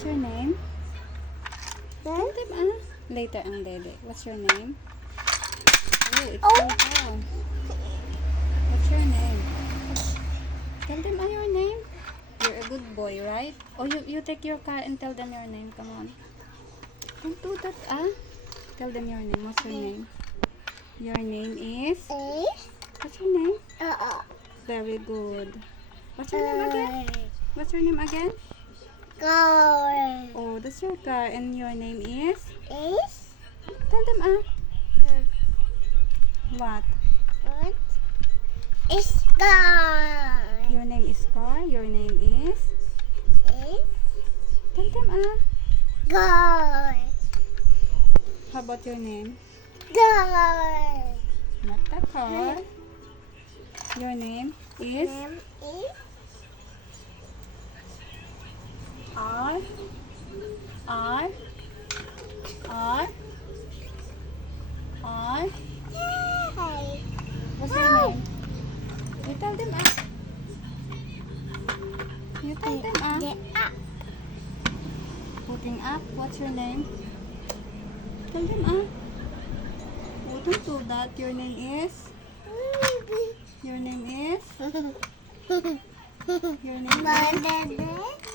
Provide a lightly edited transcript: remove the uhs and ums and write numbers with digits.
What's your name? Tell them later ang dede. What's your name? Oh, it's Tita. What's your name? Tell them your name. You're a good boy, right? Oh, you take your car and tell them your name. Come on. Don't do that, Tell them your name. What's your name? Your name is? What's your name? Very good. What's your name again? What's your name again? Oh, that's your car. And your name is? Tell them, What? Your name is Car. Your name is? Tell them, How about your name? Not the car. Your name is? R. R. R. R. What's your name? You tell them, You tell them, Putting up. What's your name? Tell them, Oh, don't do that. Your name is? Your name is? Your name is?